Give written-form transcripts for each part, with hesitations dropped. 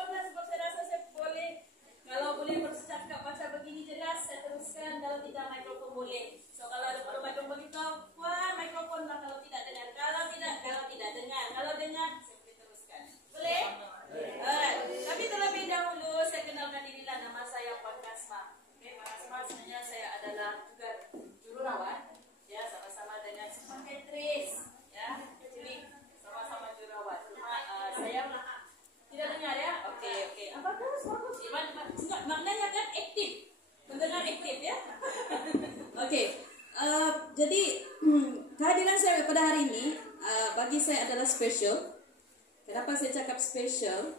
mikrofon lah sebab saya rasa saya boleh. Kalau boleh bercakap macam begini jelas, saya teruskan. Kalau tidak, mikrofon boleh. So kalau ada mikrofon beritahu, wah mikrofon lah. Kalau tidak dengar, kalau tidak dengar, kalau dengar, saya boleh teruskan. Boleh? Alright. Tapi terlebih dahulu saya kenalkan dirilah, nama saya Puan Kasma. Oke, Puan Kasma sebenarnya saya adalah juga jururawat. Ya, sama-sama dengan Puan Petris. Ya, jadi sama-sama jururawat. Cuma saya tidak dengar ya. Oke. Bagus. Maknanya kan aktif. Mendengar aktif ya. Oke. Jadi kehadiran saya pada hari ini bagi saya adalah special. Kenapa saya cakap special?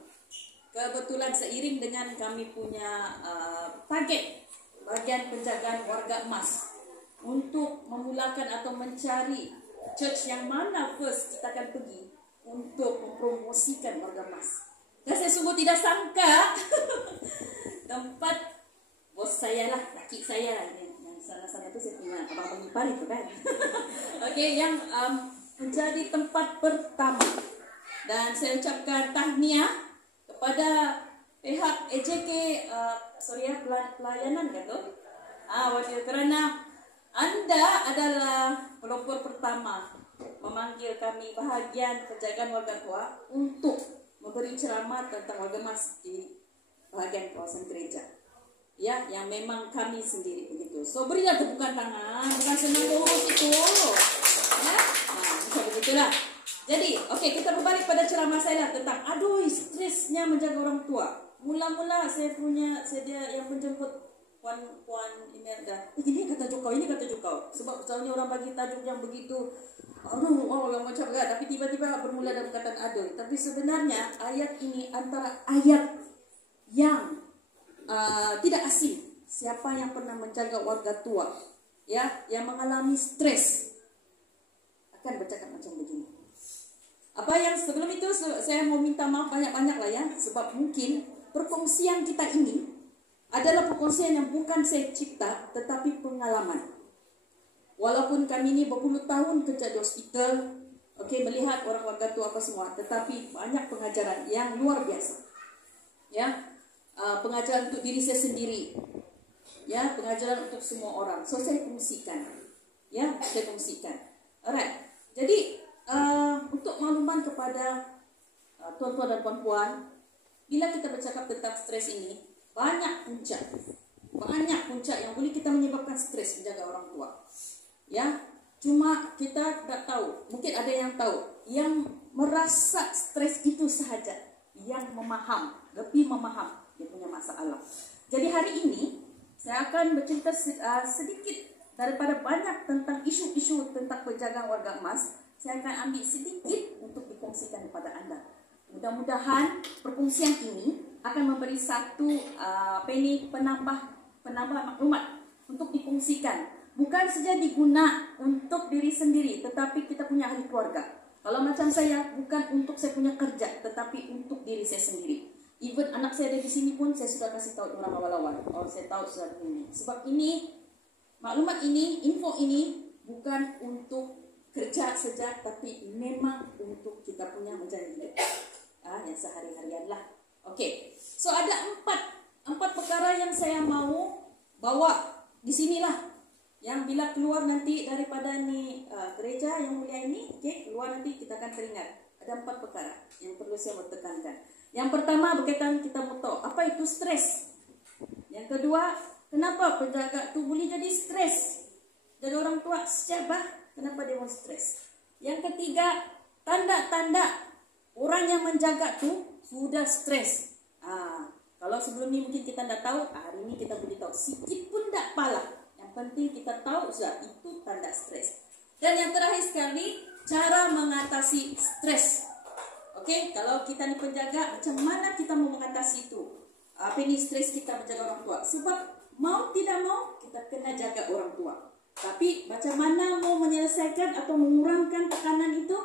Kebetulan seiring dengan kami punya target bagian penjagaan warga emas untuk memulakan atau mencari church yang mana first kita akan pergi untuk mempromosikan warga emas. Dan saya sungguh tidak sangka tempat bos saya lah, laki saya lah, yang sana-sana itu saya punya abang-abang ipar itu kan. Okey, yang menjadi tempat pertama. Dan saya ucapkan tahniah kepada pihak EJK pelayanan gitu. Kerana anda adalah pelopor pertama memanggil kami bahagian penjagaan warga tua untuk memberi ceramah tentang warga emas di bahagian kawasan gereja. Ya, yang memang kami sendiri begitu. So berilah tepukan tangan, bukan senang urus itu. Ya, macam begitulah. Jadi, okey, kita berbalik pada ceramah saya lah tentang stresnya menjaga orang tua. Mula-mula saya dia yang menjemput Puan Imelda. Ini kata Jokau. Sebab soalnya orang bagi tajuk yang begitu macam enggak, tapi tiba-tiba bermula dengan perkataan aduh. Tapi sebenarnya ayat ini antara ayat yang tidak asing. Siapa yang pernah menjaga warga tua, ya, yang mengalami stres akan bercakap macam begini. Apa yang sebelum itu saya mau minta maaf banyak-banyak lah ya, sebab mungkin perkongsian kita ini adalah perkongsian yang bukan saya cipta tetapi pengalaman. Walaupun kami ini berpuluh tahun kerja di hospital, melihat orang warga tua apa semua, tetapi banyak pengajaran yang luar biasa. Ya, pengajaran untuk diri saya sendiri. Ya, pengajaran untuk semua orang. So saya kongsikan. Ya, saya kongsikan. Alright. Jadi untuk makluman kepada tuan-tuan dan puan-puan, bila kita bercakap tentang stres ini, banyak puncak yang boleh kita menyebabkan stres menjaga orang tua. Ya, cuma kita tak tahu. Mungkin ada yang tahu, yang merasa stres itu sahaja, yang lebih memaham dia punya masalah. Jadi hari ini saya akan bercerita sedikit daripada banyak tentang isu-isu tentang penjagaan warga emas. Saya akan ambil sedikit untuk dikongsikan kepada anda. Mudah-mudahan perkongsian ini akan memberi satu penambah maklumat untuk dikongsikan. Bukan saja diguna untuk diri sendiri, tetapi kita punya ahli keluarga. Kalau macam saya, bukan untuk saya punya kerja, tetapi untuk diri saya sendiri. Even anak saya ada di sini pun saya sudah kasih tahu orang awal-awal. Saya tahu sudah ini. Sebab ini, maklumat ini, info ini bukan untuk kerja saja, tapi memang untuk kita punya menjalani hidup yang sehari-harian lah. Okey, so ada empat perkara yang saya mau bawa di sinilah, yang bila keluar nanti daripada ni gereja yang mulia ini, keluar nanti kita akan teringat. Ada 4 perkara yang perlu saya tekankan. Yang pertama berkaitan, kita mau tahu apa itu stres. Yang kedua, kenapa penjaga tu boleh jadi stres? Jadi orang tua siapa? Kenapa dia mau stres? Yang ketiga, tanda-tanda orang yang menjaga tu sudah stres. Kalau sebelum ni mungkin kita tak tahu, hari ini kita boleh tahu. Sikit pun tak apalah. Yang penting kita tahu sudah itu tanda stres. Dan yang terakhir sekali, cara mengatasi stres. Okey, kalau kita ni penjaga, macam mana kita mau mengatasi itu? Apa ini stres kita menjaga orang tua? Sebab mau tidak mau kita kena jaga orang tua. Tapi macam mana mau menyelesaikan atau mengurangkan tekanan itu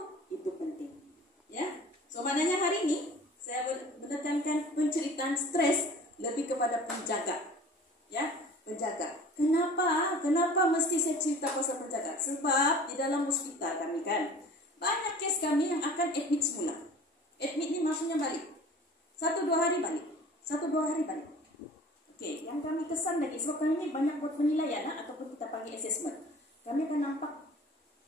penting. Ya. So maknanya hari ini saya menekankan penceritaan stres lebih kepada penjaga. Ya, penjaga. Kenapa mesti saya cerita pasal penjaga? Sebab di dalam hospital kami kan banyak kes kami yang akan admit semula. Admit ni maksudnya balik. 1-2 hari balik. 1-2 hari balik. Oke, yang kami kesan lagi, sebab kami ini banyak buat penilaian ataupun kita panggil assessment. Kami akan nampak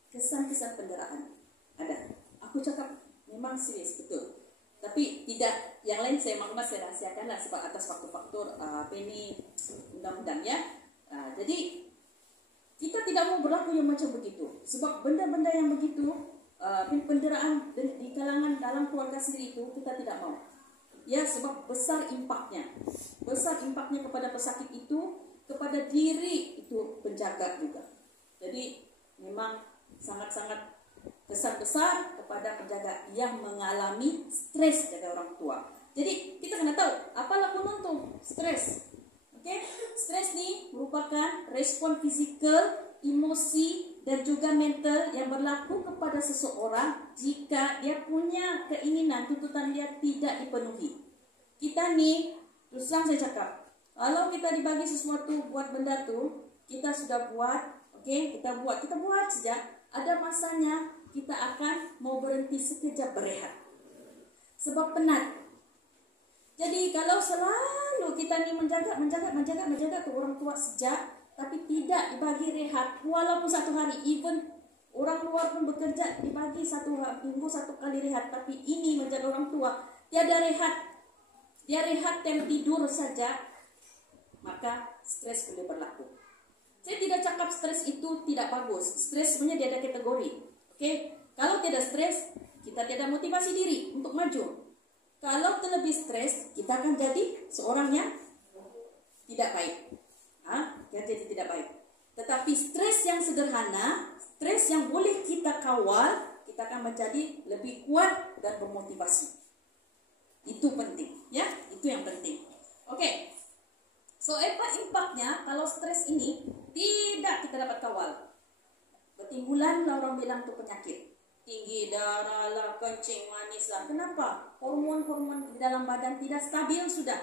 kesan-kesan pendarahan. Ada. Aku cakap memang serius, betul. Tapi tidak, yang lain saya maklumat saya rahasiakanlah sebab atas faktor-faktor ini undang-undang ya. Jadi kita tidak mau berlaku yang macam begitu. Sebab benda-benda yang begitu, penderaan di kalangan dalam keluarga sendiri itu kita tidak mau. Ya, sebab besar impaknya. Besar impaknya kepada pesakit itu, kepada diri itu penjaga juga. Jadi memang sangat-sangat kesan besar kepada penjaga yang mengalami stres jaga orang tua. Jadi kita kena tahu apalah penonton stres. Oke, stres ni merupakan respon fizikal, emosi dan juga mental yang berlaku kepada seseorang jika dia punya keinginan tuntutan dia tidak dipenuhi. Kita ni terus terang saya cakap, kalau kita dibagi sesuatu buat benda tu, kita sudah buat, oke, kita buat saja. Ada masanya kita akan mau berhenti sekejap berehat. Sebab penat. Jadi kalau selalu kita ni menjaga ke orang tua sejak, tapi tidak dibagi rehat, walaupun 1 hari, even orang luar pun bekerja dibagi 1 minggu 1 kali rehat, tapi ini menjaga orang tua, tiada rehat. Dia rehat dan tidur saja, maka stres boleh berlaku. Saya tidak cakap stres itu tidak bagus. Stres sebenarnya dia ada kategori. Oke, kalau tidak stres, kita tidak motivasi diri untuk maju. Kalau terlebih stres, kita akan jadi seorang yang tidak baik. Jadi tidak baik. Tetapi stres yang sederhana, stres yang boleh kita kawal, kita akan menjadi lebih kuat dan bermotivasi. Itu penting, ya. Itu yang penting. Oke. So, apa impaknya kalau stres ini tidak kita dapat kawal? Bertimbulan lah orang bilang itu penyakit. Tinggi darah lah, kencing manis lah. Kenapa? Hormon-hormon di dalam badan tidak stabil sudah.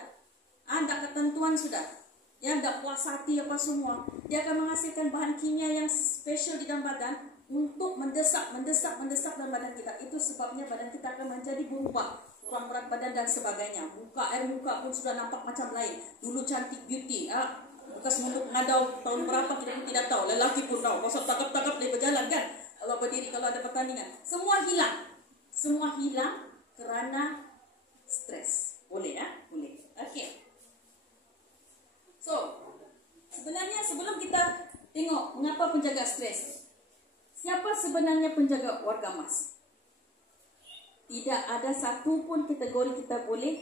Ada ketentuan sudah. Ya, tidak puas hati apa semua. Dia akan menghasilkan bahan kimia yang spesial di dalam badan untuk mendesak dalam badan kita. Itu sebabnya badan kita akan menjadi berubah. Kurang berat badan dan sebagainya. Air muka pun sudah nampak macam lain. Dulu cantik beauty. Bekas mulut ngadau tahun berapa kita pun tidak tahu. Lelaki pun tahu. Pasal takap-takap dia berjalan kan. Kalau berdiri, kalau ada pertandingan. Semua hilang. Semua hilang kerana stres. Boleh ya? Boleh. Okey. So, sebenarnya sebelum kita tengok mengapa penjaga stres, siapa sebenarnya penjaga warga emas? Tidak ada satu pun kategori kita boleh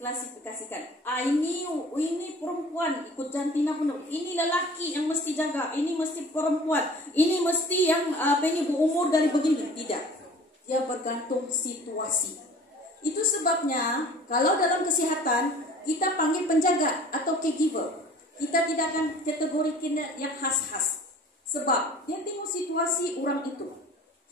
klasifikasikan. Ini perempuan ikut jantina penuh. Ini lelaki yang mesti jaga. Ini mesti perempuan. Ini mesti yang berumur dari begini. Tidak. Dia bergantung situasi. Itu sebabnya kalau dalam kesihatan kita panggil penjaga atau caregiver. Kita tidak akan kategorikan yang khas-khas. Sebab dia tengok situasi orang itu.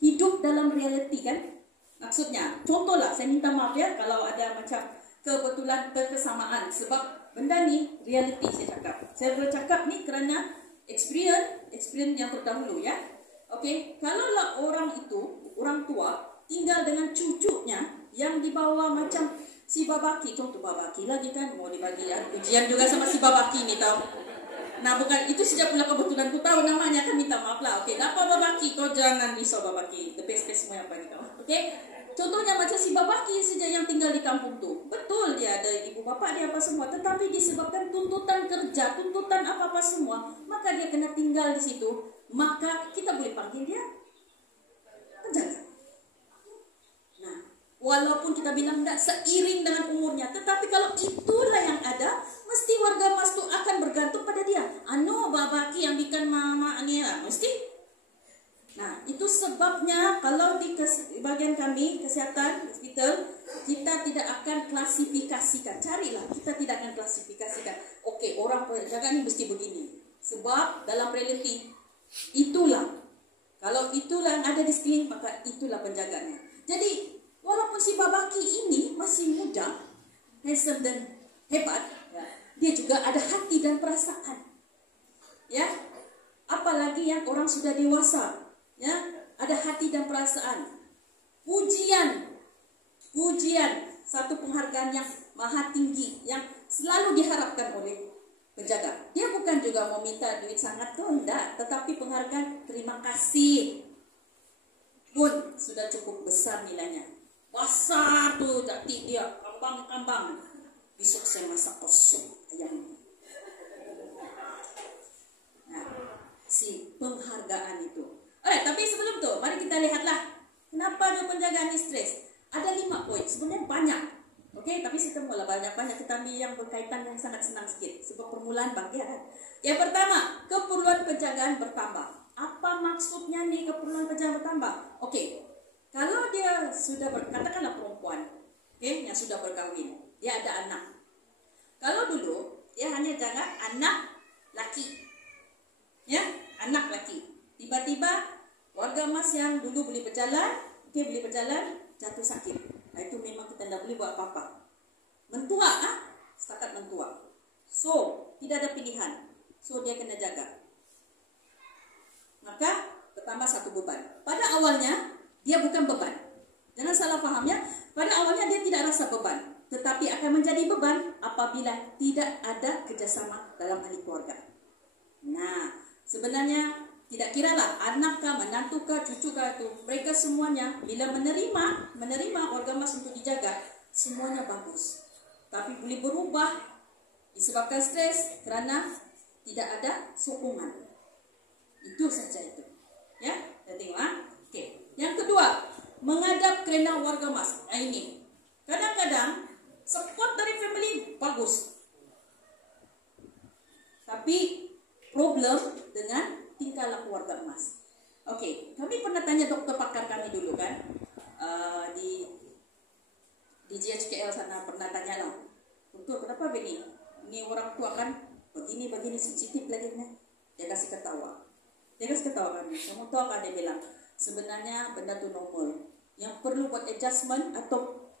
Hidup dalam realiti kan. Maksudnya, contohlah saya minta maaf ya kalau ada macam kebetulan kesamaan. Sebab benda ni realiti saya cakap. Saya bercakap ni kerana experience yang terdahulu ya. Okey, kalaulah orang itu, orang tua tinggal dengan cucunya yang dibawa macam si babaki, contoh babaki lagi kan mau dibagi ya. Ujian juga sama si babaki ni tahu. Nah bukan itu sejak pula kebetulan ku tahu namanya kan minta maaf lah. Okey, apa babaki? Kau jangan risau babaki. The best semua apa ni kau. Okey. Contohnya macam si babaki saja yang tinggal di kampung tu. Betul dia ada ibu bapa dia apa semua, tetapi disebabkan tuntutan kerja, tuntutan apa-apa semua, maka dia kena tinggal di situ. Maka kita boleh panggil dia penjaga. Nah, walaupun kita bilang tidak seiring dengan umurnya, tetapi kalau itulah yang ada, mesti warga emas tu akan bergantung pada dia. Babaki yang bikin mama ni lah, mesti. Nah, itu sebabnya kalau di bagian kami, kesihatan, hospital, kita tidak akan klasifikasikan. Carilah, kita tidak akan klasifikasikan. Okey, orang penjaga ni mesti begini. Sebab dalam realiti, itulah. Kalau itulah yang ada di sekeliling, maka itulah penjaganya. Jadi, walaupun si babaki ini masih muda, handsome dan hebat, ya, dia juga ada hati dan perasaan. Ya, apalagi yang orang sudah dewasa. Ya, ada hati dan perasaan. Pujian satu penghargaan yang maha tinggi yang selalu diharapkan oleh penjaga. Dia bukan juga mau minta duit sangat tuh, enggak, tetapi penghargaan terima kasih pun sudah cukup besar nilainya. Besar tuh jadi dia kambang-kambang. Besok saya masak kosong ayam. Nah, si penghargaan itu. Alright, tapi sebelum itu mari kita lihatlah kenapa ada penjagaan ini stres. Ada 5 poin, sebenarnya banyak. Oke, tapi kita mulai banyak-banyak, kita ambil yang berkaitan yang sangat senang sedikit. Sebab permulaan bagian. Yang pertama, keperluan penjagaan bertambah. Apa maksudnya nih keperluan penjagaan bertambah? Oke, kalau dia sudah katakanlah perempuan, oke, yang sudah berkahwin, dia ada anak. Kalau dulu dia hanya jaga anak laki, ya, anak laki. Tiba-tiba warga emas yang dulu boleh berjalan, boleh berjalan, jatuh sakit. Nah, itu memang kita tidak boleh buat apa-apa. Mentua, setakat mentua. So, tidak ada pilihan. So, dia kena jaga. Maka, pertama satu beban. Pada awalnya, dia bukan beban. Jangan salah fahamnya, pada awalnya dia tidak rasa beban. Tetapi akan menjadi beban apabila tidak ada kerjasama dalam ahli keluarga. Nah, sebenarnya tidak kiralah anak kah, menantu kah, cucu kah itu, mereka semuanya bila menerima warga emas untuk dijaga, semuanya bagus. Tapi boleh berubah disebabkan stres kerana tidak ada sokongan. Itu saja itu. Ya, kita tengok. Okey. Yang kedua, menghadap kerana warga emas. Nah, ini. Kadang-kadang support dari family bagus. Tapi problem dengan tingkah laku warga emas. Okey, kami pernah tanya doktor pakar kami dulu kan, di GHKL sana pernah tanya lah, doktor kenapa begini? Ini orang tua kan begini sensitif lagi nih. Dia kasih ketawa kami. Kamu tahu apa dia bilang? Sebenarnya benda tu normal. Yang perlu buat adjustment atau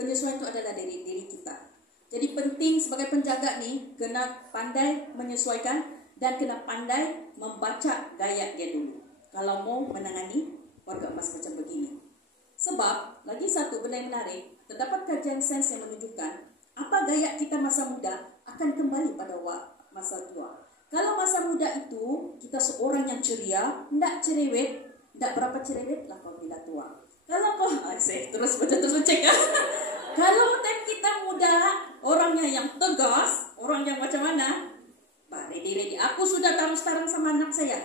penyesuaian itu adalah diri kita. Jadi penting sebagai penjaga nih kena pandai menyesuaikan dan kena pandai membaca gaya dia dulu kalau mau menangani warga emas macam begini. Sebab, lagi satu benda yang menarik, terdapat kajian sains yang menunjukkan apa gaya kita masa muda akan kembali pada masa tua. Kalau masa muda itu, kita seorang yang ceria, tidak cerewet, tidak berapa cerewet lah bila tua. Kalau saya terus cek ya. Kalau time kita muda, orangnya yang tegas, orang yang macam mana? Ready. Aku sudah tarung sama anak saya.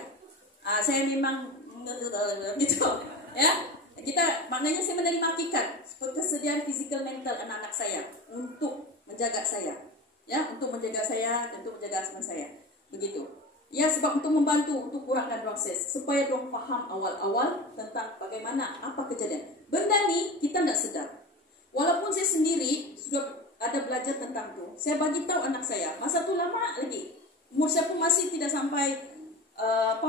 Saya memang gitu, ya. Kita maknanya saya menerima hakikat kesediaan fizikal mental anak-anak saya untuk menjaga saya, ya, untuk menjaga saya dan untuk menjaga asma saya. Begitu. Ya, sebab untuk membantu untuk kurangkan proses supaya dong faham awal-awal tentang bagaimana apa kejadian. Benda ni kita tidak sedar. Walaupun saya sendiri sudah ada belajar tentang tu, saya bagi tahu anak saya masa tu lama lagi. Umur saya pun masih tidak sampai 45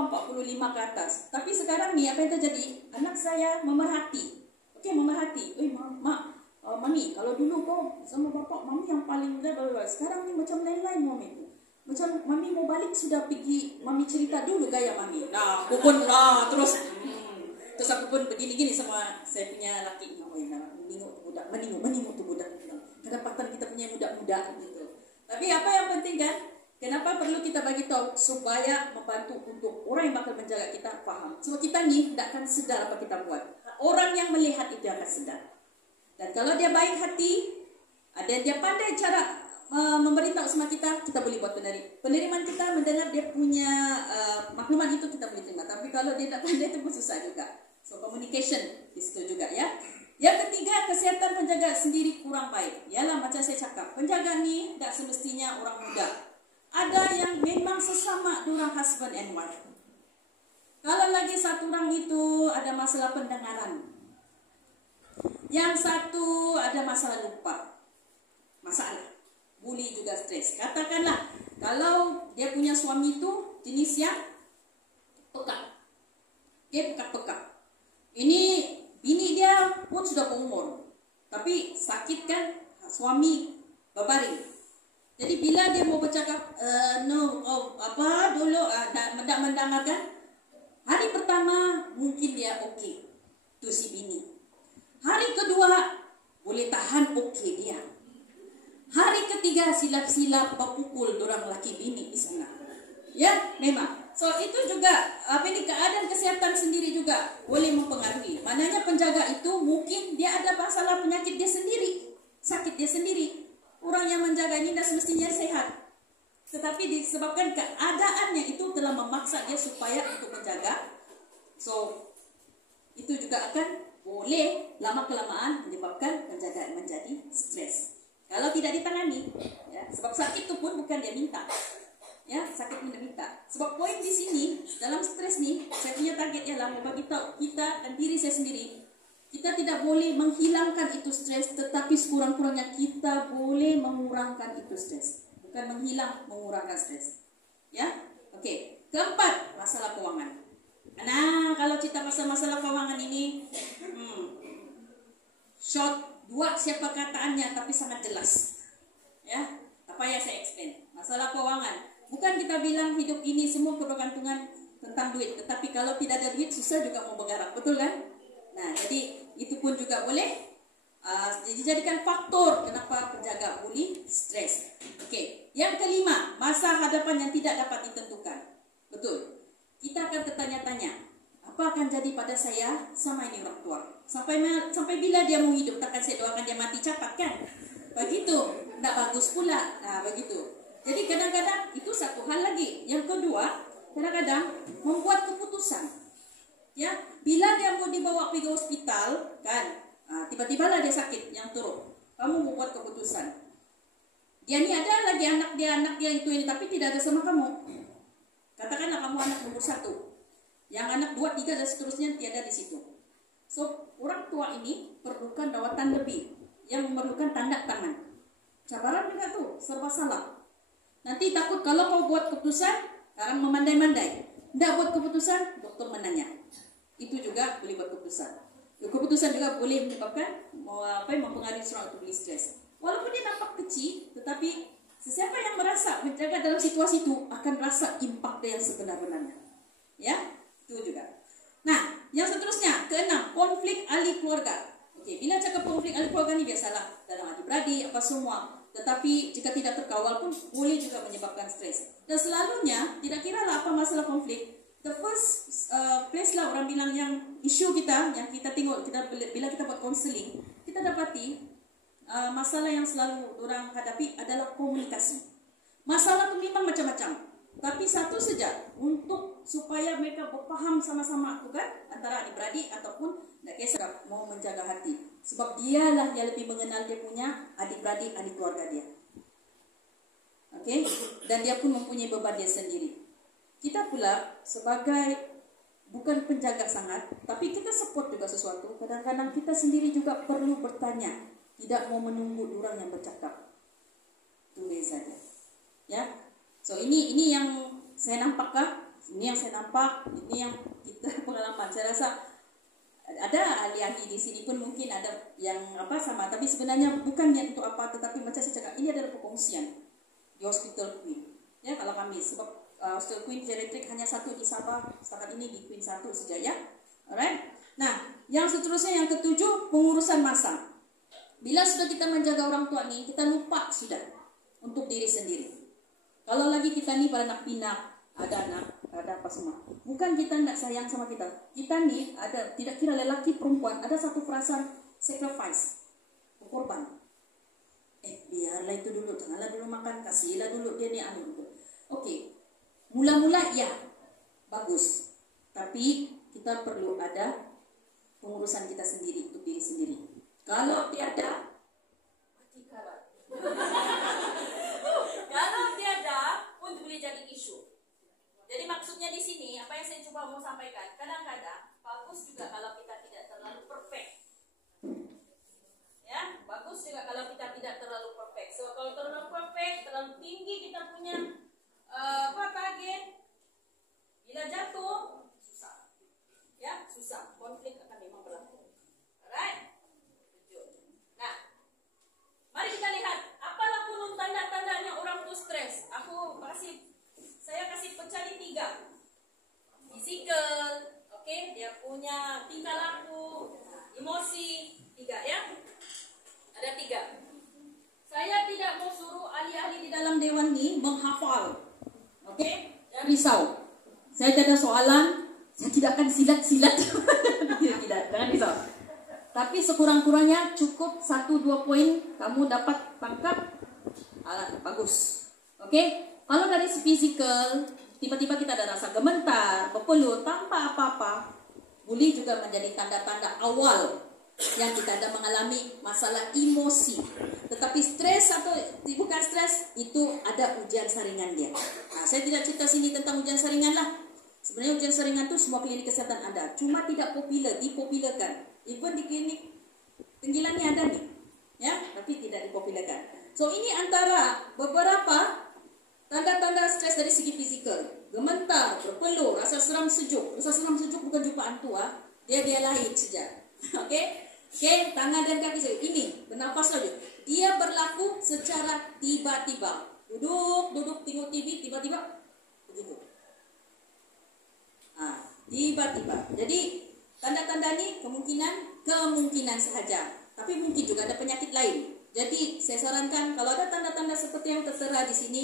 ke atas. Tapi sekarang ni apa yang terjadi? Anak saya memerhati. Okey, memerhati. Mami, kalau dulu kau sama bapak, mami yang paling muda. Sekarang ni macam lain-lain mami tu. Macam mami mau balik sudah pergi, mami cerita dulu gaya mami. Nah, aku pun terus aku pun begini-gini sama saya punya laki. Meninguk tu budak. Kedapatan kita punya muda-muda gitu. Tapi apa yang penting kan? Kenapa perlu kita bagi tahu supaya membantu untuk orang yang bakal menjaga kita faham. Sebab kita ni tidak akan sedar apa kita buat. Orang yang melihat itu akan sedar. Dan kalau dia baik hati, dan dia pandai cara memberitahu sama kita boleh buat penerimaan kita mendengar dia punya maklumat itu kita boleh terima. Tapi kalau dia tak pandai itu pun susah juga. So communication di situ juga ya. Yang ketiga, kesihatan penjaga sendiri kurang baik. Yalah macam saya cakap, penjaga ni tak semestinya orang muda. Ada yang memang sesama orang husband and wife. Kalau lagi satu orang itu ada masalah pendengaran, yang satu ada masalah lupa, masalah, bully juga stres. Katakanlah kalau dia punya suami itu jenis yang peka, dia peka. Ini bini dia pun sudah berumur, tapi sakit kan, suami berbaring. Jadi bila dia mau bercakap tidak mendengarkan, hari pertama mungkin dia okey, tu si bini. Hari kedua boleh tahan, oke dia. Hari ketiga silap-silap berpukul dorang laki bini di sana. Ya, memang. So itu juga keadaan kesehatan sendiri juga boleh mempengaruhi. Maknanya penjaga itu mungkin dia ada masalah penyakit dia sendiri, sakit dia sendiri. Orang yang menjaga ini dah semestinya sehat. Tetapi disebabkan keadaannya itu telah memaksa dia supaya untuk menjaga. So itu juga akan boleh lama-kelamaan menyebabkan penjagaan menjadi stres. Kalau tidak ditangani, ya, sebab sakit itu pun bukan dia minta. Ya, sakit minta. Sebab poin di sini dalam stres nih, saya punya target ialah mau bagi tahu kita dan diri saya sendiri, kita tidak boleh menghilangkan itu stres, tetapi sekurang-kurangnya kita boleh mengurangkan itu stres, bukan mengurangkan stres. Ya, oke. Keempat, masalah keuangan. Nah, kalau cerita pasal masalah keuangan ini, short, dua siapa kataannya, tapi sangat jelas. Ya, apa yang saya explain? Masalah keuangan. Bukan kita bilang hidup ini semua bergantungan tentang duit, tetapi kalau tidak ada duit susah juga mau bergerak, betul kan? Nah, jadi itu pun juga boleh dijadikan faktor kenapa penjaga boleh stres. Oke, yang kelima, masa hadapan yang tidak dapat ditentukan. Betul. Kita akan tertanya-tanya, apa akan jadi pada saya sama ini orang tua? Sampai bila dia mau hidup, takkan saya doakan dia mati cepat kan? Begitu, tidak bagus pula. Nah, begitu. Jadi kadang-kadang itu satu hal lagi. Yang kedua, kadang-kadang membuat keputusan. Ya, bila dia mau dibawa pergi ke hospital, kan, tiba-tiba lah dia sakit yang turun. Kamu membuat keputusan. Dia ni ada lagi anak dia itu ini, tapi tidak ada sama kamu. Katakanlah kamu anak nomor 1, yang anak 2, 3 dan seterusnya tiada di situ. So, orang tua ini perlukan rawatan lebih, yang memerlukan tanda tangan. Cabaran juga tuh, serba salah. Nanti takut kalau kau buat keputusan, sekarang memandai-mandai. Tidak buat keputusan, dokter menanya. Itu juga boleh buat keputusan. Keputusan juga boleh menyebabkan mempengaruhi seorang untuk beli stres. Walaupun dia nampak kecil, tetapi sesiapa yang merasa menjaga dalam situasi itu akan rasa impak dia yang sebenar-benarnya. Ya, itu juga. Nah, yang seterusnya, keenam, konflik ahli keluarga. Okey, bila cakap konflik ahli keluarga ni biasalah dalam adik-beradik apa semua. Tetapi jika tidak terkawal pun boleh juga menyebabkan stres. Dan selalunya tidak kiralah apa masalah konflik. The first place lah orang bilang yang isu kita, yang kita tengok bila kita buat counselling, kita dapati masalah yang selalu orang hadapi adalah komunikasi. Masalah itu memang macam-macam, tapi satu saja untuk supaya mereka berfaham sama-sama tu kan, antara adik-beradik ataupun tak kisah mau menjaga hati. Sebab dialah yang lebih mengenal dia punya adik-beradik, adik keluarga dia. Okey, dan dia pun mempunyai beban dia sendiri. Kita pula sebagai bukan penjaga sangat, tapi kita support juga sesuatu. Kadang-kadang kita sendiri juga perlu bertanya, tidak mau menunggu orang yang bercakap. Tunggu saja. Ya. So ini yang saya nampak kah? Ini yang saya nampak, ini yang kita pengalaman. Saya rasa ada ahli-ahli di sini pun mungkin ada yang sama, tapi sebenarnya bukan niat untuk apa, tetapi macam saya cakap, ini adalah perkongsian di Hospital Queen. Ya, kalau kami sebab Hospital Queen Geriatric hanya satu di Sabah, setakat ini di Queen 1 saja ya. Alright. Nah, yang seterusnya yang ketujuh, pengurusan masa. Bila sudah kita menjaga orang tua ni, kita lupa sudah untuk diri sendiri. Kalau lagi kita ni pada nak pinak, ada anak, ada apa semua. Bukan kita tidak sayang sama kita. Kita ni ada, tidak kira lelaki perempuan, ada satu perasaan sacrifice, berkorban. Biarlah itu dulu, janganlah dulu makan, kasihlah dulu dia ni anu. Okey, mula-mula ya, bagus. Tapi kita perlu ada pengurusan kita sendiri untuk diri sendiri. Kalau tiada, mati karat. Kalau tiada pun boleh jadi isu. Jadi maksudnya di sini apa yang saya coba mau sampaikan, kadang-kadang bagus juga kalau kita tidak terlalu perfect. Ya, bagus juga kalau kita tidak terlalu perfect. So kalau terlalu perfect, terlalu tinggi kita punya target, bila jatuh susah. Ya, susah. Konflik akan memang berlaku. Alright. Nah, mari kita lihat apalah pun tanda-tandanya orang tu stres. Saya kasih pecahin 3. Physical, okay, dia punya tingkah di dalam dewan ni menghafal. Okey? Jangan risau. Saya tidak ada soalan, saya tidak akan silat-silat. Tidak, jangan risau. Tapi sekurang-kurangnya cukup 1-2 poin kamu dapat tangkap. Bagus. Okey? Kalau dari fizikal, tiba-tiba kita ada rasa gemetar, berpeluh tanpa apa-apa, boleh juga menjadi tanda-tanda awal yang kita ada mengalami masalah emosi. Tetapi stres atau bukan stres, itu ada ujian saringan dia. Nah, saya tidak cerita sini tentang ujian saringan lah. Sebenarnya ujian saringan itu semua klinik kesehatan ada. Cuma tidak popular, dipopularkan. Even di klinik Tenggilan ni ada nih. Ya, tapi tidak dipopularkan. So, ini antara beberapa tanda-tanda stres dari segi fizikal. Gemetar, berpeluh, rasa seram sejuk. Rasa seram sejuk bukan jumpa hantu. Dia lain saja. Okey? Okey, tangan dan kaki saya. Ini, bernafas saja. Dia berlaku secara tiba-tiba. Duduk, tengok TV, tiba-tiba begitu. Tiba-tiba. Jadi, tanda-tanda ni kemungkinan sahaja. Tapi mungkin juga ada penyakit lain. Jadi, saya sarankan kalau ada tanda-tanda seperti yang tertera di sini,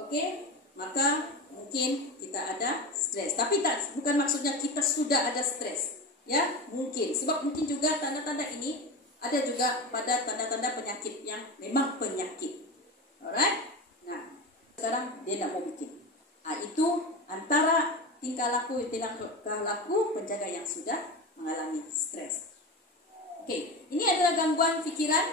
okey, maka mungkin kita ada stres. Tapi bukan maksudnya kita sudah ada stres. Ya, mungkin. Sebab mungkin juga tanda-tanda ini ada juga pada tanda-tanda penyakit yang memang penyakit. Alright? Nah, sekarang dia tidak mau bikin. Itu antara tingkah laku penjaga yang sudah mengalami stres. Okey, ini adalah gangguan fikiran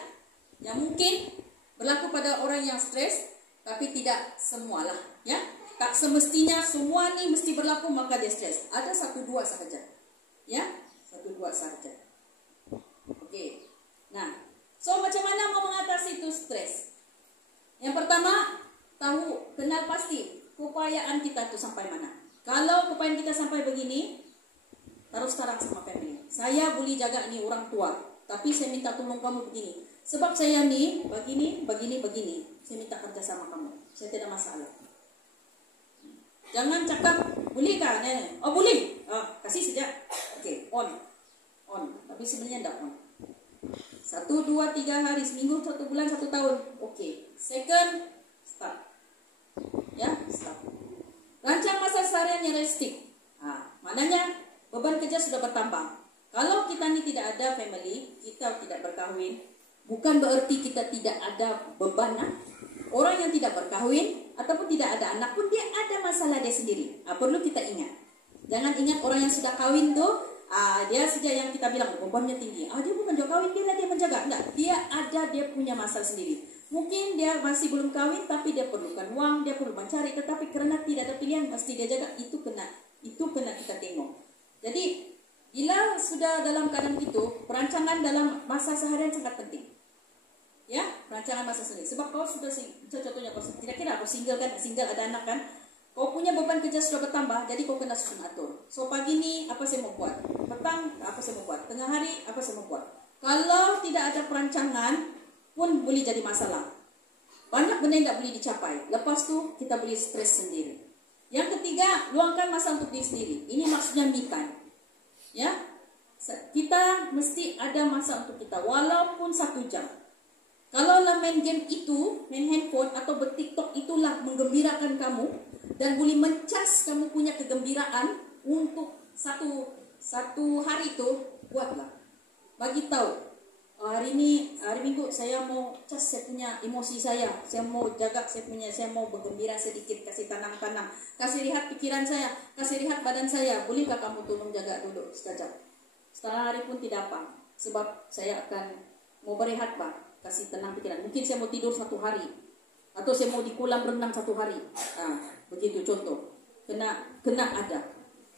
yang mungkin berlaku pada orang yang stres, tapi tidak semualah, ya. Tak semestinya semua ni mesti berlaku maka dia stres. Ada 1-2 sahaja. Ya, 1-2 sahaja. Okey. Nah, so macam mana mau mengatasi itu stres? Yang pertama, kenal pasti keupayaan kita tu sampai mana. Kalau keupayaan kita sampai begini, terus terang sama family. Saya boleh jaga ni orang tua, tapi saya minta tolong kamu begini. Sebab saya ni begini. Saya minta kerja sama kamu. Saya tidak masalah. Jangan cakap, boleh kah nenek? Oh boleh. Kasih saja. Okey, on. Tapi sebenarnya tidak on. 1, 2, 3 hari, seminggu, 1 bulan, 1 tahun. Okey. Second, start. Ya, start. Rancang masa seharian yang realistik. Maknanya beban kerja sudah bertambah. Kalau kita ni tidak ada family, kita tidak berkahwin, bukan bererti kita tidak ada beban. Orang yang tidak berkahwin ataupun tidak ada anak pun dia ada masalah dia sendiri. Perlu kita ingat. Jangan ingat orang yang sudah kahwin tu, dia saja yang kita bilang bebannya tinggi. Dia bukan juga kahwin, dia menjaga. Enggak, dia punya masalah sendiri. Mungkin dia masih belum kahwin tapi dia perlukan wang, dia perlu mencari, tetapi kerana tidak ada pilihan mesti dia jaga. Itu kena kita tengok. Jadi bila sudah dalam keadaan itu, perancangan dalam masa seharian sangat penting. Ya, perancangan masa seharian. Sebab kau sudah contohnya kau kira-kira kau single kan, single ada anak kan, kau punya beban kerja sudah bertambah, jadi kau kena susun atur. So pagi ni apa saya mau buat, petang apa saya mau buat, tengah hari apa saya mau buat. Kalau tidak ada perancangan pun boleh jadi masalah. Banyak benda yang tak boleh dicapai. Lepas tu kita boleh stres sendiri. Yang ketiga, luangkan masa untuk diri sendiri. Ini maksudnya me time. Ya, kita mesti ada masa untuk kita, walaupun 1 jam. Kalau lah main game itu, main handphone atau bertiktok itulah menggembirakan kamu dan boleh mencas kamu punya kegembiraan untuk satu hari itu, buatlah. Bagi tahu, hari Minggu saya mau cas saya punya emosi saya mau jaga saya mau bergembira sedikit, kasih tanam-tanam, kasih lihat pikiran saya, kasih lihat badan saya. Bolehkah kamu tolong jaga dulu sekejap? Setengah hari pun tidak apa, sebab saya akan mau berehat Pak. Kasih tenang pikiran. Mungkin saya mau tidur 1 hari, atau saya mau di kolam renang 1 hari. Begitu contoh. Kena ada.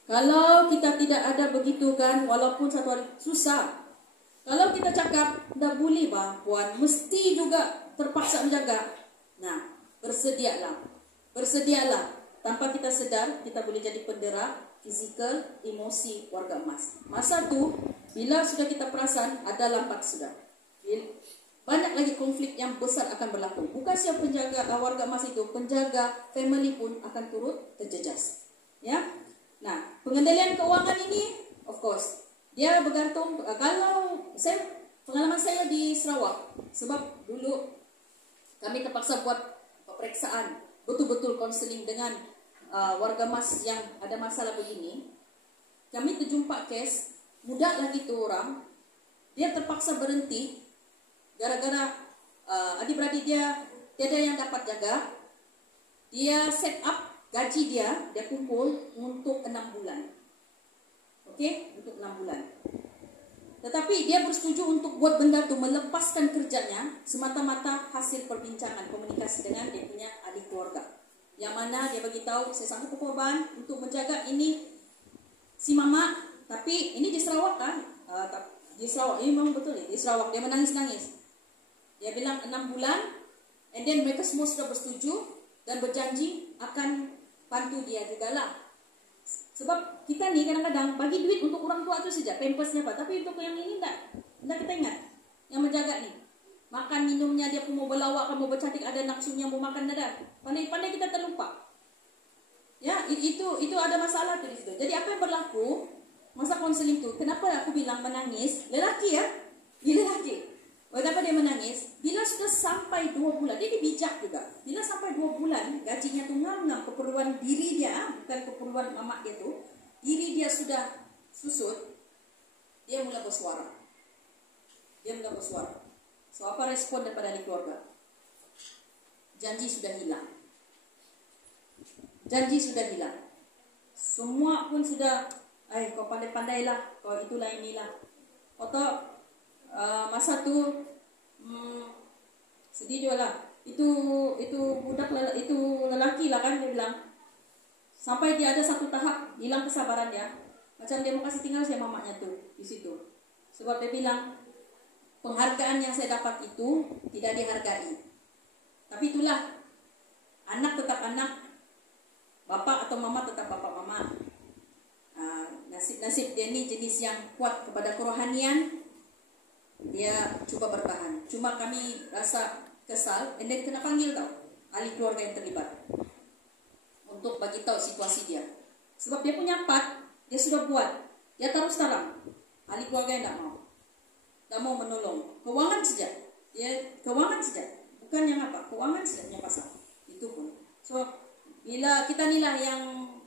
Kalau kita tidak ada begitu kan, walaupun 1 hari susah. Kalau kita cakap dah boleh bah puan, mesti juga terpaksa menjaga. Nah, bersedialah. Tanpa kita sedar, kita boleh jadi pendera fizikal, emosi warga emas. Masa tu, bila sudah kita perasan, ada lambat sudah. Banyak lagi konflik yang besar akan berlaku. Bukan siapa penjaga warga emas itu, penjaga family pun akan turut terjejas. Ya. Nah, pengendalian keuangan ini, of course, dia bergantung. Kalau pengalaman saya di Sarawak, sebab dulu kami terpaksa buat pemeriksaan, betul-betul konseling dengan warga mas yang ada masalah begini. Kami terjumpa kes, muda lagi tuh orang, dia terpaksa berhenti gara-gara adik-beradik dia tiada yang dapat jaga. Dia set up gaji dia kumpul untuk 6 bulan. Oke, untuk 6 bulan. Tetapi dia bersetuju untuk buat benda itu, melepaskan kerjanya semata-mata hasil perbincangan komunikasi dengan dia punya adik keluarga. Yang mana dia beritahu, saya sanggup berkorban untuk menjaga ini si mama, tapi ini di Sarawak kan? Di Sarawak, ini memang betul nih, di Sarawak. Dia menangis-nangis. Dia bilang 6 bulan, and then mereka semua sudah bersetuju dan berjanji akan bantu dia juga lah. Sebab kita nih kadang-kadang bagi duit untuk orang tua itu saja, pampersnya apa, tapi untuk yang ini enggak kita ingat. Yang menjaga nih, makan minumnya dia pun mau berlawak, mau bercantik, ada nafsunya mau makan ada. Pandai-pandai kita terlupa. Ya, itu ada masalah tuh di situ. Jadi apa yang berlaku masa konseling tuh? Kenapa aku bilang menangis? Lelaki ya, dia lelaki. Kenapa dia menangis? Bila sudah sampai 2 bulan, dia bijak juga. Bila sampai 2 bulan, gajinya tuh ngam-ngam, keperluan diri dia, bukan keperluan mamak dia tuh, diri dia sudah susut, dia mulai bersuara. So, apa respon daripada ahli keluarga? Janji sudah hilang. Semua pun sudah, kau pandai-pandailah, kau itulah inilah. Atau masa tu sedih juga lah. Itu budak itu lelaki lah kan, dia bilang. Sampai dia ada satu tahap hilang kesabaran dia. Macam dia mau kasih tinggal saya mamanya tuh di situ. Sebab dia bilang penghargaan yang saya dapat itu tidak dihargai. Tapi itulah, anak tetap anak, bapak atau mama tetap bapak mama. Nasib dia ni jenis yang kuat kepada kerohanian. Dia coba bertahan. Cuma kami rasa kesal, and then kena panggil tau ahli keluarga yang terlibat untuk bagi tahu situasi dia. Sebab dia punya part, dia sudah buat, dia terus terang. Ahli keluarga yang tak mau menolong. Keuangan saja, bukan yang apa, keuangan saja punya pasal. Itu pun. So bila kita inilah yang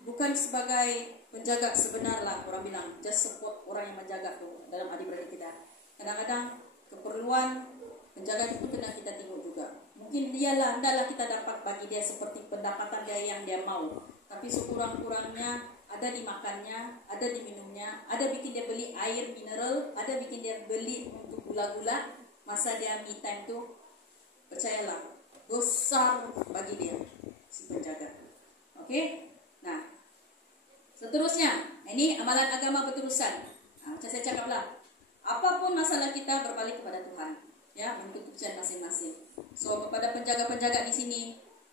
bukan sebagai penjaga sebenar lah, orang bilang just support orang yang menjaga tuh dalam adik-beradik kita. Kadang-kadang keperluan penjaga itu kena kita tengok juga. Mungkin dialah, hendaklah kita dapat bagi dia seperti pendapatan dia yang dia mau. Tapi sekurang-kurangnya ada di makannya, ada di minumnya, ada bikin dia beli air mineral, ada bikin dia beli untuk gula-gula. Masa dia me time tuh, percayalah, besar bagi dia si penjaga. Oke? Nah, seterusnya, ini amalan agama berterusan. Macam saya cakap lah, apapun masalah kita berbalik kepada Tuhan, ya, untuk keputusan masing-masing. So kepada penjaga-penjaga di sini,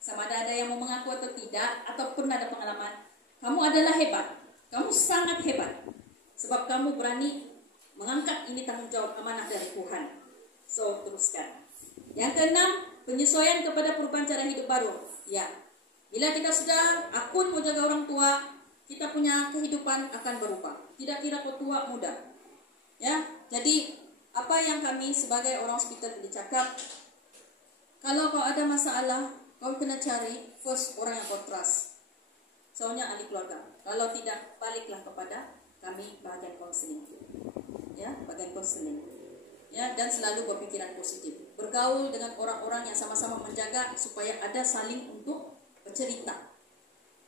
sama ada yang mau mengaku atau tidak, ataupun ada pengalaman, kamu adalah hebat, kamu sangat hebat, sebab kamu berani mengangkat ini tanggung jawab amanah dari Tuhan. So teruskan. Yang keenam, penyesuaian kepada perubahan cara hidup baru. Ya, bila kita sudah akun mau jaga orang tua, kita punya kehidupan akan berubah. Tidak kira kau tua muda. Ya, jadi apa yang kami sebagai orang hospital dicakap, kalau kau ada masalah, kau kena cari first orang yang kau trust. Soalnya ahli keluarga. Kalau tidak, baliklah kepada kami bagian konseling. Ya, bagian konseling. Ya, dan selalu berpikiran positif. Bergaul dengan orang-orang yang sama-sama menjaga supaya ada saling untuk bercerita.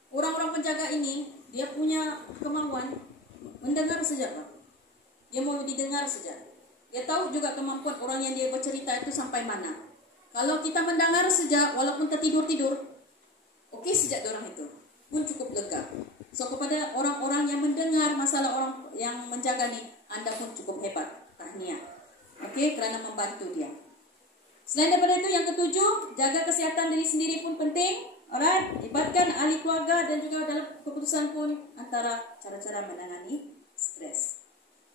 Orang-orang penjaga ini dia punya kemauan mendengar saja, Pak. Dia mau didengar saja. Dia tahu juga kemampuan orang yang dia bercerita itu sampai mana. Kalau kita mendengar saja, walaupun tertidur-tidur, oke saja orang itu pun cukup lega. So kepada orang-orang yang mendengar masalah orang yang menjaga nih, Anda pun cukup hebat. Tahniah. Oke, kerana membantu dia. Selain daripada itu, yang ketujuh, jaga kesihatan diri sendiri pun penting. Alright, libatkan ahli keluarga dan juga dalam keputusan pun antara cara-cara menangani stres.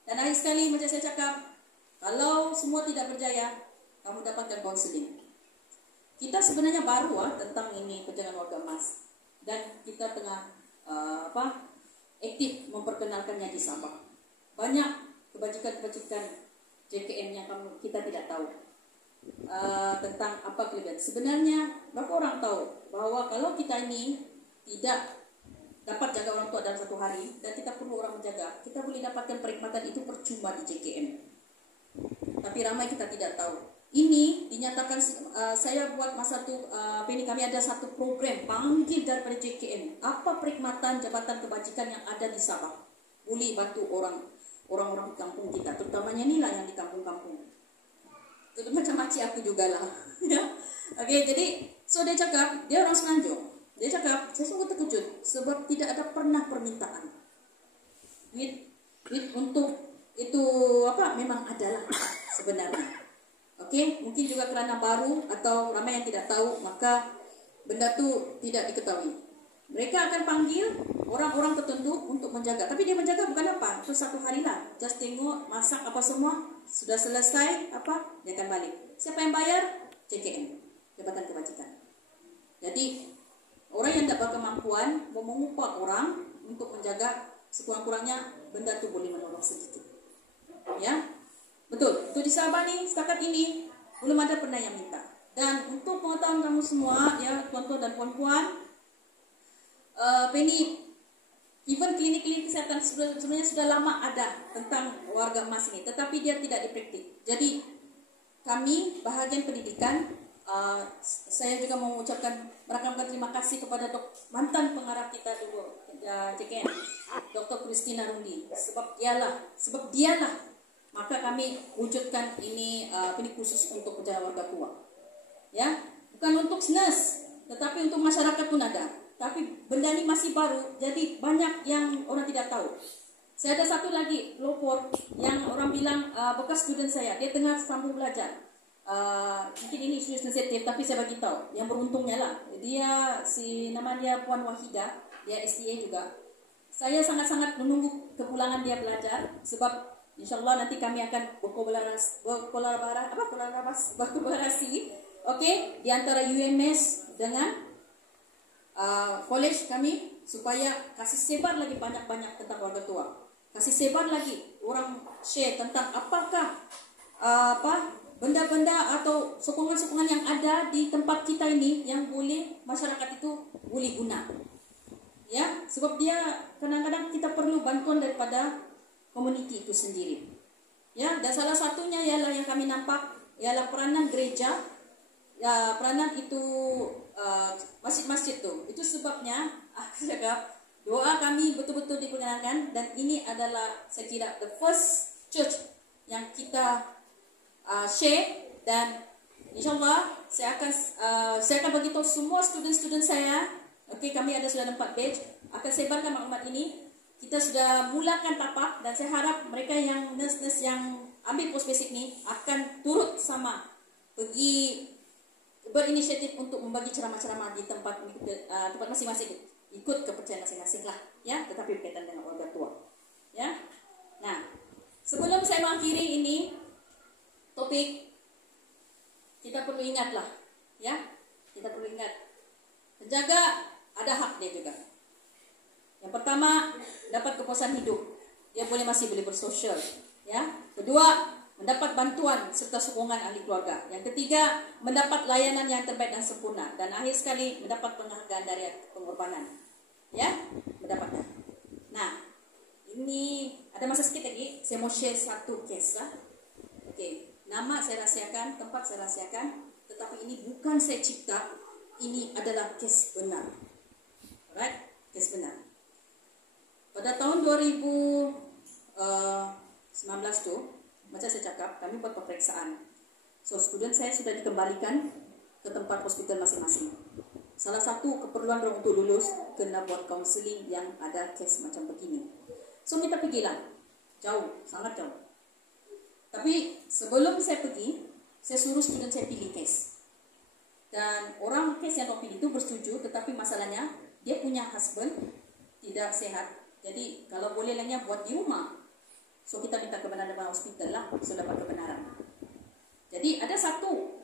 Dan akhir sekali macam saya cakap, kalau semua tidak berjaya, kamu dapatkan konseling. Kita sebenarnya baru tentang ini penjagaan warga emas, dan kita tengah aktif memperkenalkannya di Sabah. Banyak kebajikan-kebajikan JKM yang kita tidak tahu. tentang apa kelebihan. Sebenarnya berapa orang tahu bahwa kalau kita ini tidak dapat jaga orang tua dalam satu hari dan kita perlu orang menjaga, kita boleh dapatkan perkhidmatan itu percuma di JKM. Tapi ramai kita tidak tahu. Ini dinyatakan saya buat masa tu ini kami ada satu program panggil daripada JKM. Apa perkhidmatan jabatan kebajikan yang ada di Sabah? Boleh bantu orang-orang di kampung kita, terutamanya ni lah yang di kampung-kampung. Itu macam makcik aku jugalah. Ya. Okey, jadi dia cakap, dia orang Semenanjung. Dia cakap, saya sungguh terkejut sebab tidak ada pernah permintaan. Duit untuk itu apa memang adalah sebenarnya. Okey, mungkin juga kerana baru atau ramai yang tidak tahu, maka benda tu tidak diketahui. Mereka akan panggil orang-orang tertentu untuk menjaga. Tapi dia menjaga bukan apa, itu satu hari lah. Just tengok, masak apa semua, sudah selesai, apa, dia akan balik. Siapa yang bayar? JKM, Jabatan Kebajikan. Jadi, orang yang tak berkemampuan mau mengupah orang untuk menjaga, sekurang-kurangnya benda tu boleh menolong sedikit. Ya, betul. Itu di Sabah ni, setakat ini belum ada pernah yang minta. Dan untuk pengetahuan kamu semua, ya tuan-tuan dan puan-puan, ini even klinik-klinik kesihatan sebenarnya sudah lama ada tentang warga emas ini, tetapi dia tidak dipraktik. Jadi kami bahagian pendidikan, saya juga mau mengucapkan merakamkan terima kasih kepada mantan pengarah kita dulu JKM, Dr. Christina Rundi, sebab dialah maka kami wujudkan ini khusus untuk penjaga warga tua. Ya, bukan untuk nurse, tetapi untuk masyarakat pun ada. Tapi benda ini masih baru, jadi banyak yang orang tidak tahu. Saya ada satu lagi pelopor yang orang bilang bekas student saya, dia tengah sambung belajar. Mungkin ini isu sensitif, tapi saya bagi tahu. Yang beruntungnya lah, nama dia Puan Wahida, dia STA juga. Saya sangat-sangat menunggu kepulangan dia belajar, sebab InsyaAllah nanti kami akan berkolaborasi, okay, di antara UMS dengan college kami supaya kasih sebar lagi banyak-banyak tentang warga tua. Kasih sebar lagi orang share tentang apakah benda-benda atau sokongan-sokongan yang ada di tempat kita ini yang boleh masyarakat itu boleh guna. Ya, sebab dia kadang-kadang kita perlu bantuan daripada komuniti itu sendiri. Ya, dan salah satunya ialah yang kami nampak ialah peranan gereja. Ya, peranan itu masjid-masjid tu. Itu sebabnya aku cakap doa kami betul-betul diperkenankan, dan ini adalah saya kira the first church yang kita share, dan insyaallah saya akan bagi tahu semua student-student saya. Okey, kami sudah ada 4 batch, akan sebarkan maklumat ini. Kita sudah mulakan tapak, dan saya harap mereka yang nurse-nurse yang ambil post basic ni akan turut sama pergi berinisiatif untuk membagi ceramah-ceramah di tempat masing-masing, ikut kepercayaan masing-masing lah, ya, tetapi berkaitan dengan warga tua. Ya. Nah, sebelum saya mengakhiri ini topik, kita perlu ingatlah, ya, kita perlu ingat penjaga ada hak dia juga. Yang pertama, dapat kepuasan hidup. Dia masih boleh bersosial. Ya. Kedua, mendapat bantuan serta sokongan ahli keluarga. Yang ketiga, mendapat layanan yang terbaik dan sempurna. Dan akhir sekali, mendapat penghargaan dari pengorbanan. Ya, mendapatkan. Nah, ini ada masa sedikit lagi. Saya mau share satu kes lah. Okey, nama saya rahsiakan, tempat saya rahsiakan. Tetapi ini bukan saya cipta. Ini adalah kes benar. Alright, kes benar. Pada tahun 2019 tu, macam saya cakap, kami buat pemeriksaan. So, student saya sudah dikembalikan ke tempat hospital masing-masing. Salah satu keperluan mereka untuk lulus, kena buat counselling yang ada kes macam begini. So, kita pergilah. Jauh, sangat jauh. Tapi, sebelum saya pergi, saya suruh student saya pilih kes. Dan orang kes yang pilih itu bersetuju, tetapi masalahnya, dia punya husband tidak sehat. Jadi kalau boleh lainnya buat di rumah. So kita minta kebenaran dari hospital lah, so dapat kebenaran. Jadi ada satu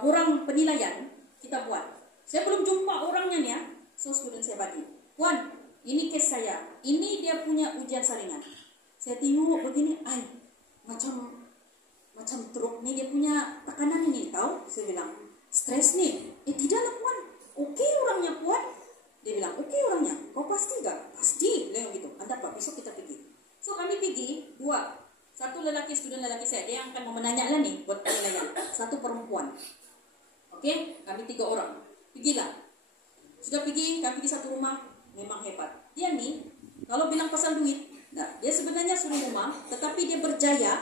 borang penilaian kita buat. Saya belum jumpa orangnya ni ya. So student saya bagi, Puan, ini kes saya. Ini dia punya ujian saringan. Saya tengok begini, macam macam truk nih, dia punya tekanan ini, tahu? Saya bilang, stres nih. Tidak lah Puan, oke orangnya Puan. Dia bilang, oke orangnya, kau pasti gak? Pasti, bilang gitu. Ada apa? Besok kita pergi. So kami pergi, dua. Satu lelaki, student lelaki saya, dia yang akan menanya lah nih buat penilaian. Satu perempuan. Oke, kami 3 orang. Pergilah. Sudah pergi, kami pergi satu rumah, memang hebat. Dia nih, kalau bilang pasal duit, nah, dia sebenarnya suruh rumah, tetapi dia berjaya.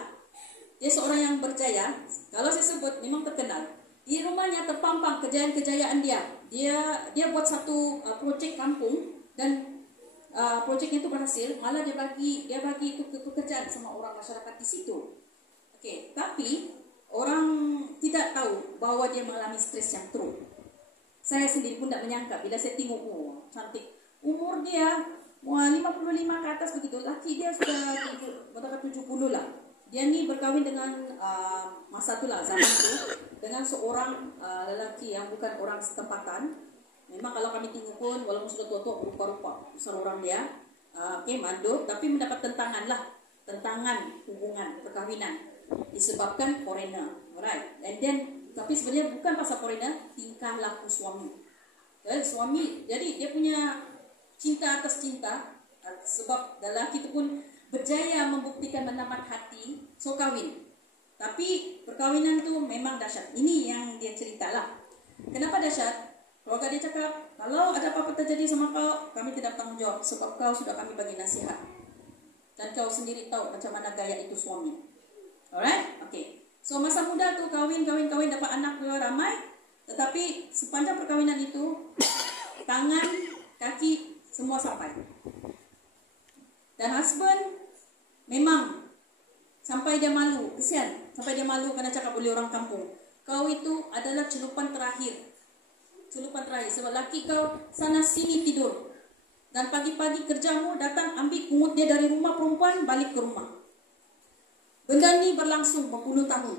Dia seorang yang berjaya. Kalau saya sebut, memang terkenal. Di rumahnya terpampang kejayaan-kejayaan dia. Dia buat satu projek kampung dan projeknya itu berhasil. Malah dia bagi itu pekerjaan sama orang masyarakat di situ. Oke, tapi orang tidak tahu bahwa dia mengalami stres yang teruk. Saya sendiri pun tidak menyangka bila saya tengok, oh, cantik. Umur dia 55 ke atas begitu. Laki dia sudah 70 lah. Dia ni berkahwin dengan masa tu lah, zaman tu, dengan seorang lelaki yang bukan orang setempatan. Memang kalau kami tengok pun, walaupun sudah tua-tua, rupa-rupa besar orang dia, mandor, tapi mendapat tentangan hubungan perkahwinan disebabkan foreigner, alright. And then, tapi sebenarnya bukan pasal foreigner, tingkah laku suami. Jadi dia punya cinta atas cinta, sebab lelaki itu pun berjaya membuktikan menamat hati, so kawin. Tapi perkawinan tu memang dahsyat. Ini yang dia ceritalah. Kenapa dahsyat? Keluarga dia cakap, kalau ada apa-apa terjadi sama kau, kami tidak tanggung jawab, sebab kau sudah kami bagi nasihat. Dan kau sendiri tahu macam mana gaya itu suami. Alright? Okay. So masa muda tu kawin, dapat anak ramai. Tetapi sepanjang perkawinan itu, tangan, kaki, semua sampai. Dan husband memang sampai dia malu, kesian. Sampai dia malu kerana cakap oleh orang kampung, kau itu adalah celupan terakhir. Sebab laki kau sana sini tidur. Dan pagi-pagi kerjamu datang ambil pungut dia dari rumah perempuan balik ke rumah. Benda ni berlangsung berpuluh tahun.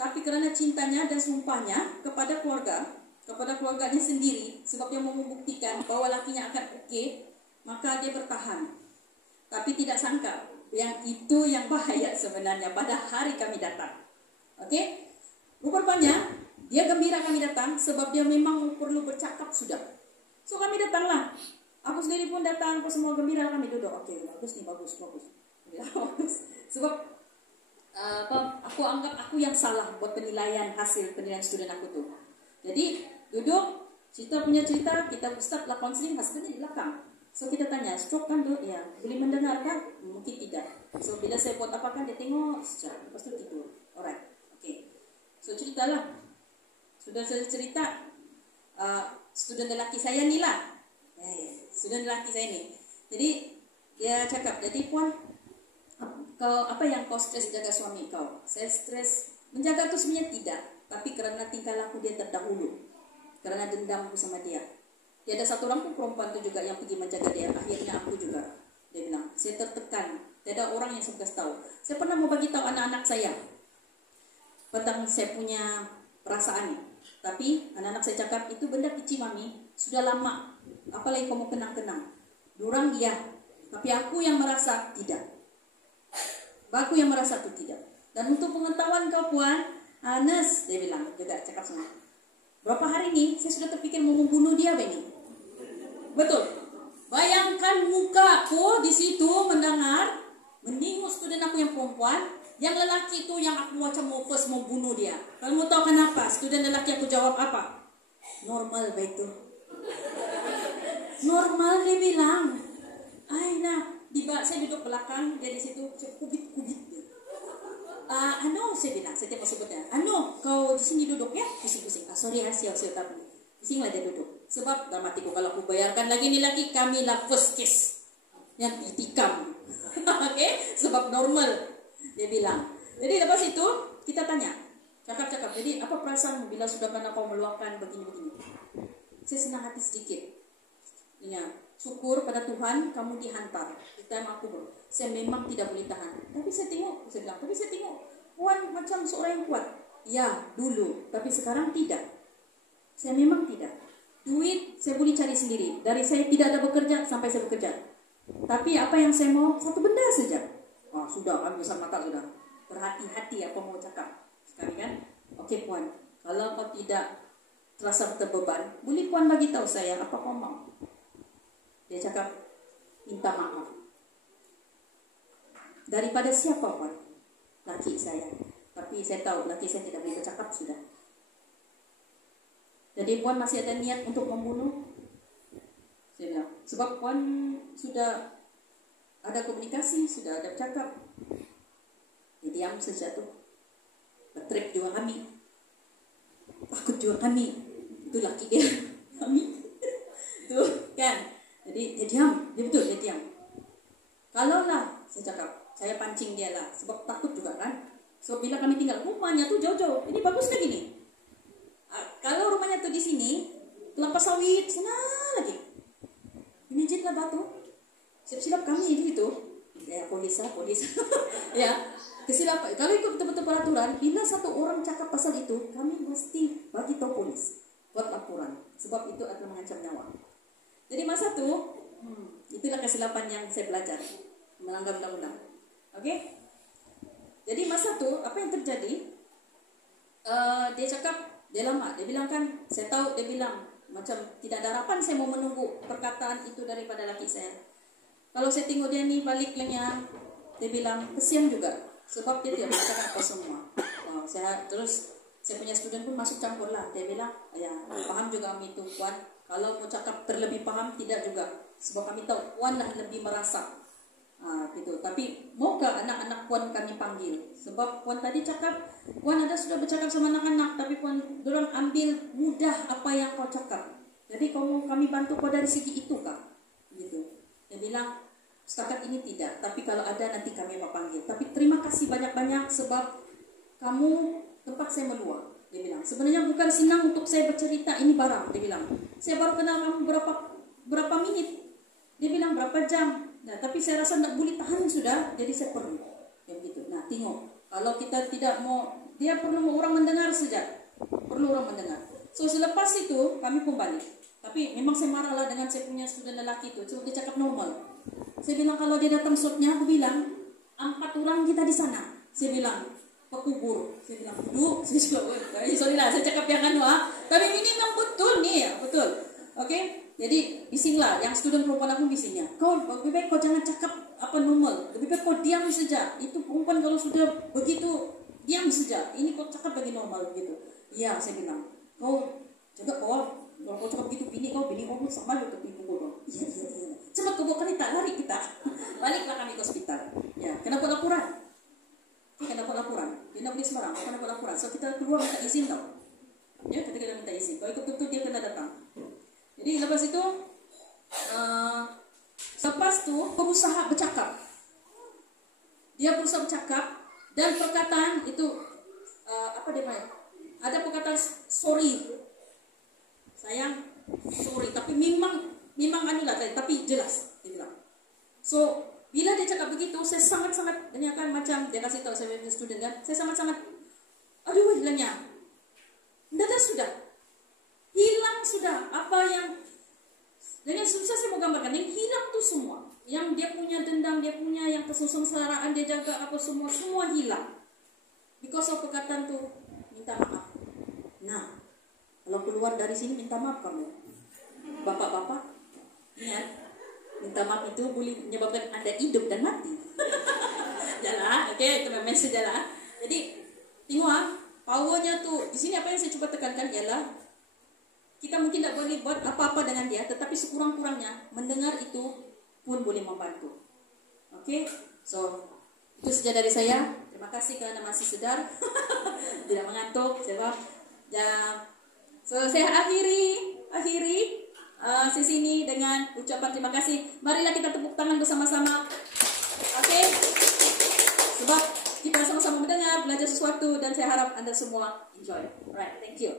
Tapi kerana cintanya dan sumpahnya kepada keluarganya sendiri, sebab dia mau membuktikan bahawa lakinya akan okey, maka dia bertahan. Tapi tidak sangka yang itu yang bahaya sebenarnya pada hari kami datang. Okey? Rupanya dia gembira kami datang sebab dia memang perlu bercakap sudah. So kami datanglah. Aku sendiri pun datang, aku semua gembira, kami duduk. Okey, bagus nih, bagus. Bagus. Sebab aku anggap aku yang salah buat penilaian student aku tu. Jadi duduk, kita punya cerita, kita start lah counseling, husbandnya di belakang. So kita tanya, stroke kan duk? Ya, boleh mendengar kan? Mungkin tidak. So bila saya buat apa kan, dia tengok sekejap, lepas tu tidur. Alright, okay. So ceritalah. Sudah saya cerita, student lelaki saya ni lah. Student lelaki saya ni. Jadi dia cakap, jadi Puan, apa yang kau stres jaga suami kau? Saya stres menjaga tu sebenarnya tidak, tapi kerana tingkah laku dia terdahulu, kerana dendamku sama dia. Dia ada satu orang pun perempuan tu juga yang pergi menjaga dia. Akhirnya aku juga. Dia bilang, saya tertekan. Tidak ada orang yang saya kasih tahu. Saya pernah mau bagi tahu anak-anak saya tentang saya punya perasaan ni. Tapi anak-anak saya cakap, itu benda kecil mami, sudah lama. Apalagi kamu kenang-kenang. Durang iya, tapi aku yang merasa tidak. Aku yang merasa itu tidak. Dan untuk pengetahuan kau Puan, Anas, dia bilang, juga cakap semua. Berapa hari ini saya sudah terfikir mau membunuh dia, Benny. Betul. Bayangkan mukaku di situ mendengar, menengok student aku yang perempuan, yang lelaki itu yang aku macam mau first mau bunuh dia. Kalau mau tahu kenapa? Student lelaki aku jawab apa? Normal begitu. Normal dia bilang. Saya duduk belakang, dia di situ, saya kubit-kubit dia. Saya bilang, saya tiap sebutnya. Kau di sini duduk ya? Pusing-pusing. Sorry hasil tapi. Pusinglah dia duduk. Sebab dalam hatiku kalau aku bayarkan lagi ni lagi, kami lah first case yang ditikam. Okay? Sebab normal. Dia bilang. Jadi lepas itu kita tanya, cakap-cakap. Jadi apa perasaanmu bila sudah pernah kau meluapkan begini-begini? Saya senang hati sedikit. Syukur pada Tuhan kamu dihantar. Kita aku bro. Saya memang tidak boleh tahan. Tapi saya tengok Puan macam seorang yang kuat. Ya dulu, tapi sekarang tidak. Saya memang tidak. Duit saya boleh cari sendiri. Dari saya tidak ada bekerja sampai saya bekerja. Tapi apa yang saya mau, satu benda saja. Sudah, kami besar mata sudah. berhati-hati apa mau cakap. Sekali kan? Oke Puan, kalau kau tidak terasa terbeban, boleh Puan bagi tahu saya apa kau mau. Dia cakap, minta maaf. Daripada siapa Puan? Laki saya. Tapi saya tahu laki saya tidak boleh bercakap sudah. Jadi Puan masih ada niat untuk membunuh? Saya bilang, sebab Puan sudah ada komunikasi, sudah ada bercakap. Dia diam saja tuh. Betrip juga kami. Takut juga kami. Itu laki dia. Kami. Tuh kan. Jadi dia diam. Dia betul, dia diam. Kalaulah, saya cakap, saya pancing dia lah. Sebab takut juga kan. So bila kami tinggal, rumahnya tuh jauh-jauh. Ini bagus lagi nih. Kalau rumahnya tuh di sini, kelapa sawit, sana lagi. Ini lah batu. Silap-silap kami di situ. Ya, polis. Ya, kesilap. Kalau ikut betul-betul peraturan, bila satu orang cakap pasal itu, kami mesti bagi tahu polis buat laporan. Sebab itu akan mengancam nyawa. Jadi masa itu, itulah kesilapan yang saya belajar. Melanggar undang-undang. Oke? Jadi masa itu, apa yang terjadi? Dia cakap, dia lama. Dia bilang kan, saya tahu, dia bilang, macam tidak ada harapan saya mau menunggu perkataan itu daripada laki saya. Kalau saya tengok dia ni baliknya, dia bilang kesian juga sebab dia tidak bercakap apa semua. Terus saya punya student pun masuk campur lah. Dia bilang, ya paham juga kami itu Puan. Kalau mau cakap terlebih paham tidak juga. Sebab kami tahu Puan lah lebih merasa. Gitu. Tapi maukah anak-anak Puan kami panggil? Sebab Puan tadi cakap, Puan ada sudah bercakap sama anak-anak, tapi Puan dorang ambil mudah apa yang kau cakap. Jadi kami bantu kau dari segi itu kah? Gitu. Dia bilang, setakat ini tidak, tapi kalau ada nanti kami mau panggil. Tapi terima kasih banyak-banyak sebab kamu tempat saya meluang. Dia bilang, sebenarnya bukan senang untuk saya bercerita ini barang. Dia bilang, saya baru kenal kamu berapa menit. Dia bilang berapa jam. Nah, tapi saya rasa tak boleh tahan sudah, jadi saya perlu. Ya begitu. Nah, tengok, kalau kita tidak mau, dia perlu orang mendengar saja. Perlu orang mendengar. So selepas itu kami pun balik. Tapi memang saya marahlah dengan saya punya student lelaki itu. Sebab dia cakap normal. Saya bilang kalau dia datang shotnya, aku bilang 4 orang kita di sana. Saya bilang pekubur. Saya bilang duduk. Sorry lah, saya cakap yang tapi ini memang betul nih, betul. Oke, jadi bisinglah. Yang student perempuan aku bisingnya. Kau lebih baik kau jangan cakap apa normal. Lebih baik kau diam saja. Itu perempuan kalau sudah begitu diam saja. Ini kau cakap bagi normal begitu. Iya, saya bilang. Kau jaga kau. Kalau kau cakap begitu, bini kau pun sama juga ibu kau. Iya. Cepat kau bawa kereta, lari kita. Baliklah kami ke hospital. Ya, kena buat laporan. Dia nak boleh sembarang. Kena buat laporan. So kita keluar minta izin tau. Ya, ketika dia minta izin. Kalau ikut betul dia kena datang. Jadi lepas itu, lepas tu berusaha bercakap. Dia berusaha bercakap dan perkataan itu apa dia main? Ada perkataan sorry. Sayang, sorry, tapi memang anulah, tapi jelas dia bilang. So bila dia cakap begitu, saya sangat-sangat tanyakan macam dia kasih tahu saya punya student kan, saya sangat-sangat aduh hilangnya, sudah hilang sudah apa yang dengan susah saya mau gambarkan yang hilang tuh semua, yang dia punya dendam, dia punya yang kesengsaraan dia jaga apa semua hilang because of perkataan tuh minta maaf. Nah, kalau keluar dari sini minta maaf kamu, bapak-bapak, ingat, minta maaf itu boleh menyebabkan Anda hidup dan mati. Jalan, oke, itu memang sejalan. Jadi, tengok, powernya tuh, di sini apa yang saya coba tekankan ialah, kita mungkin tidak boleh buat apa-apa dengan dia, tetapi sekurang-kurangnya, mendengar itu pun boleh membantu. Oke, so, itu saja dari saya. Terima kasih kerana masih sedar, tidak mengantuk, sebab, so, saya akhiri sesi ini dengan ucapan terima kasih. Marilah kita tepuk tangan bersama-sama. Oke? Sebab kita sama-sama mendengar, belajar sesuatu dan saya harap Anda semua enjoy. Alright, thank you.